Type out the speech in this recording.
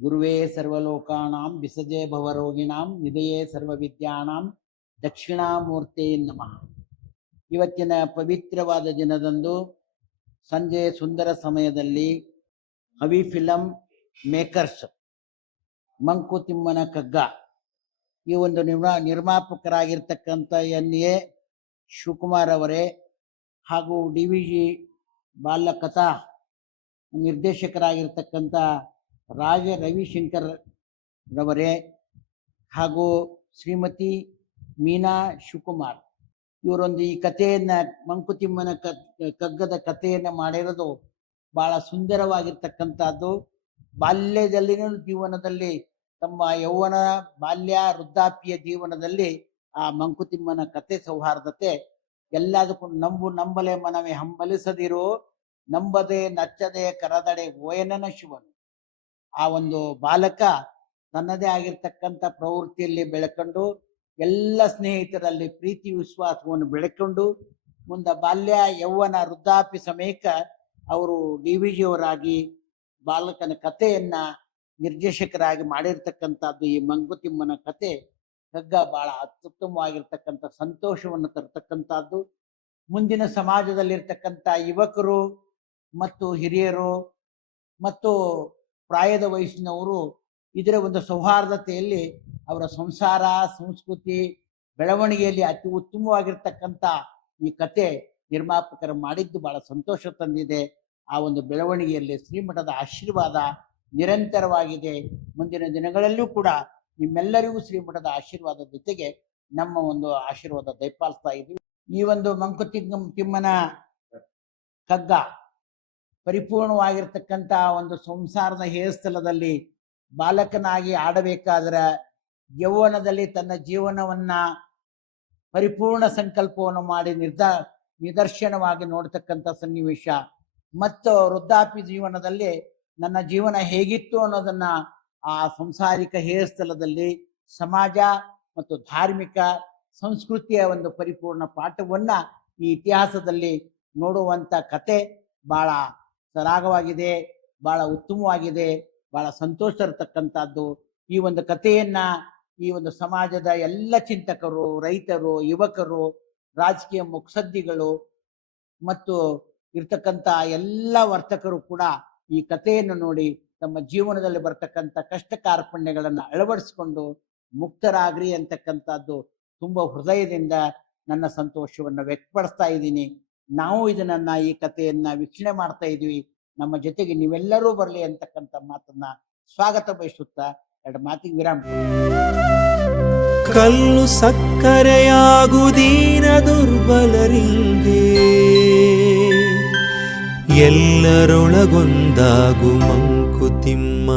ಗುರುವೇ ಸರ್ವಲೋಕಾಣಾಂ ವಿಸಜೆ ಭವರೋಗಿಣಾಂ ನಿಧೆಯೇ ಸರ್ವವಿದ್ಯಾಣಾಂ ದಕ್ಷಿಣಾಮೂರ್ತಿ ನಮಃ. ಇವತ್ತಿನ ಪವಿತ್ರವಾದ ದಿನದಂದು ಸಂಜೆ ಸುಂದರ ಸಮಯದಲ್ಲಿ ಹವಿ ಫಿಲಂ ಮೇಕರ್ಸ್ ಮಂಕುತಿಮ್ಮನ ಕಗ್ಗ. ಈ ಒಂದು ನಿರ್ಮಾ ನಿರ್ಮಾಪಕರಾಗಿರ್ತಕ್ಕಂಥ ಎನ್ ಎ ಶಿವಕುಮಾರ್ ಅವರೇ ಹಾಗೂ ಡಿ ವಿ ಜಿ ಬಾಲಕಥಾ ನಿರ್ದೇಶಕರಾಗಿರ್ತಕ್ಕಂಥ ರಾಜ ರವಿಶಂಕರ್ ರವರೇ ಹಾಗೂ ಶ್ರೀಮತಿ ಮೀನಾ ಶಿವಕುಮಾರ್. ಇವರೊಂದು ಈ ಕಥೆಯನ್ನ ಮಂಕುತಿಮ್ಮನ ಕಗ್ಗದ ಕಥೆಯನ್ನ ಮಾಡಿರೋದು ಬಹಳ ಸುಂದರವಾಗಿರ್ತಕ್ಕಂಥದ್ದು. ಬಾಲ್ಯದಲ್ಲಿನ ಜೀವನದಲ್ಲಿ ತಮ್ಮ ಯೌವನ ಬಾಲ್ಯ ವೃದ್ಧಾಪ್ಯ ಜೀವನದಲ್ಲಿ ಆ ಮಂಕುತಿಮ್ಮನ ಕತೆ ಸೌಹಾರ್ದತೆ ಎಲ್ಲದಕ್ಕೂ ನಂಬು, ನಂಬಲೆ ಮನವೇ ಹಂಬಲಿಸದಿರು, ನಂಬದೆ, ನಚ್ಚದೆ, ಕರದಡೆ, ಓಯನನ ಶಿವನು. ಆ ಒಂದು ಬಾಲಕ ತನ್ನದೇ ಆಗಿರ್ತಕ್ಕಂಥ ಪ್ರವೃತ್ತಿಯಲ್ಲಿ ಬೆಳಕೊಂಡು ಎಲ್ಲ ಸ್ನೇಹಿತರಲ್ಲಿ ಪ್ರೀತಿ ವಿಶ್ವಾಸವನ್ನು ಬೆಳಕೊಂಡು ಮುಂದೆ ಬಾಲ್ಯ ಯೌವನ ವೃದ್ಧಾಪಿ ಸಮೇತ ಅವರು ಡಿ ವಿ ಜಿಯವರಾಗಿ ಬಾಲಕನ ಕಥೆಯನ್ನ ನಿರ್ದೇಶಕರಾಗಿ ಮಾಡಿರ್ತಕ್ಕಂಥದ್ದು ಈ ಮಂಗುತಿಮ್ಮನ ಕತೆ ಕಗ್ಗ ಬಹಳ ಅತ್ಯುತ್ತಮವಾಗಿರ್ತಕ್ಕಂಥ ಸಂತೋಷವನ್ನು ತರ್ತಕ್ಕಂಥದ್ದು. ಮುಂದಿನ ಸಮಾಜದಲ್ಲಿರ್ತಕ್ಕಂಥ ಯುವಕರು ಮತ್ತು ಹಿರಿಯರು ಮತ್ತು ಪ್ರಾಯದ ವಯಸ್ಸಿನವರು ಇದರ ಒಂದು ಸೌಹಾರ್ದತೆಯಲ್ಲಿ ಅವರ ಸಂಸಾರ, ಸಂಸ್ಕೃತಿ, ಬೆಳವಣಿಗೆಯಲ್ಲಿ ಅತಿ ಉತ್ತಮವಾಗಿರ್ತಕ್ಕಂಥ ಈ ಕತೆ ನಿರ್ಮಾಪಕರು ಮಾಡಿದ್ದು ಬಹಳ ಸಂತೋಷ ತಂದಿದೆ. ಆ ಒಂದು ಬೆಳವಣಿಗೆಯಲ್ಲಿ ಶ್ರೀಮಠದ ಆಶೀರ್ವಾದ ನಿರಂತರವಾಗಿದೆ. ಮುಂದಿನ ದಿನಗಳಲ್ಲೂ ಕೂಡ ನಿಮ್ಮೆಲ್ಲರಿಗೂ ಶ್ರೀಮಠದ ಆಶೀರ್ವಾದ ಜೊತೆಗೆ ನಮ್ಮ ಒಂದು ಆಶೀರ್ವಾದ ದಯಪಾಲಿಸ್ತಾ ಇದ್ದೀವಿ. ಈ ಒಂದು ಮಂಕುತಿಮ್ಮ ತಿಮ್ಮನ ಕಗ್ಗ ಪರಿಪೂರ್ಣವಾಗಿರ್ತಕ್ಕಂಥ ಒಂದು ಸಂಸಾರದ ಹೇಯಸ್ಥಲದಲ್ಲಿ ಬಾಲಕನಾಗಿ ಆಡಬೇಕಾದ್ರೆ ಯೌವನದಲ್ಲಿ ತನ್ನ ಜೀವನವನ್ನ ಪರಿಪೂರ್ಣ ಸಂಕಲ್ಪವನ್ನು ಮಾಡಿ ನಿರ್ದ, ನಿದರ್ಶನವಾಗಿ ನೋಡ್ತಕ್ಕಂಥ ಸನ್ನಿವೇಶ. ಮತ್ತು ವೃದ್ಧಾಪಿ ಜೀವನದಲ್ಲಿ ನನ್ನ ಜೀವನ ಹೇಗಿತ್ತು ಅನ್ನೋದನ್ನ ಆ ಸಂಸಾರಿಕ ಹೇಯಸ್ಥಲದಲ್ಲಿ ಸಮಾಜ ಮತ್ತು ಧಾರ್ಮಿಕ ಸಂಸ್ಕೃತಿಯ ಒಂದು ಪರಿಪೂರ್ಣ ಪಾಠವನ್ನ ಈ ಇತಿಹಾಸದಲ್ಲಿ ನೋಡುವಂತ ಕತೆ ಬಹಳ ಸರಾಗವಾಗಿದೆ, ಬಹಳ ಉತ್ತಮವಾಗಿದೆ, ಬಹಳ ಸಂತೋಷ ಇರತಕ್ಕಂಥದ್ದು. ಈ ಒಂದು ಕಥೆಯನ್ನ ಈ ಒಂದು ಸಮಾಜದ ಎಲ್ಲ ಚಿಂತಕರು, ರೈತರು, ಯುವಕರು, ರಾಜಕೀಯ ಮುಕ್ಸದ್ದಿಗಳು ಮತ್ತು ಇರ್ತಕ್ಕಂಥ ಎಲ್ಲ ವರ್ತಕರು ಕೂಡ ಈ ಕಥೆಯನ್ನು ನೋಡಿ ತಮ್ಮ ಜೀವನದಲ್ಲಿ ಬರ್ತಕ್ಕಂಥ ಕಷ್ಟ ಕಾರ್ಪಣ್ಯಗಳನ್ನು ಅಳವಡಿಸಿಕೊಂಡು ಮುಕ್ತರಾಗ್ರಿ ಅಂತಕ್ಕಂಥದ್ದು ತುಂಬಾ ಹೃದಯದಿಂದ ನನ್ನ ಸಂತೋಷವನ್ನು ವ್ಯಕ್ತಪಡಿಸ್ತಾ ಇದ್ದೀನಿ. ನಾವು ಇದನ್ನ ಈ ಕಥೆಯನ್ನ ವೀಕ್ಷಣೆ ಮಾಡ್ತಾ ಇದೀವಿ. ನಮ್ಮ ಜೊತೆಗೆ ನೀವೆಲ್ಲರೂ ಬರಲಿ ಅಂತಕ್ಕಂಥ ಮಾತನ್ನ ಸ್ವಾಗತ ಬಯಸುತ್ತಾ ಎರಡು ಮಾತಿಗೆ ವಿರಾಮ ಕಲ್ಲು ಸಕ್ಕರೆಯಾಗುದೀನ ದುರ್ಬಲರಿಂಗೆ ಎಲ್ಲರೊಳಗೊಂದಾಗು ಮಂಕುತಿಮ್ಮ.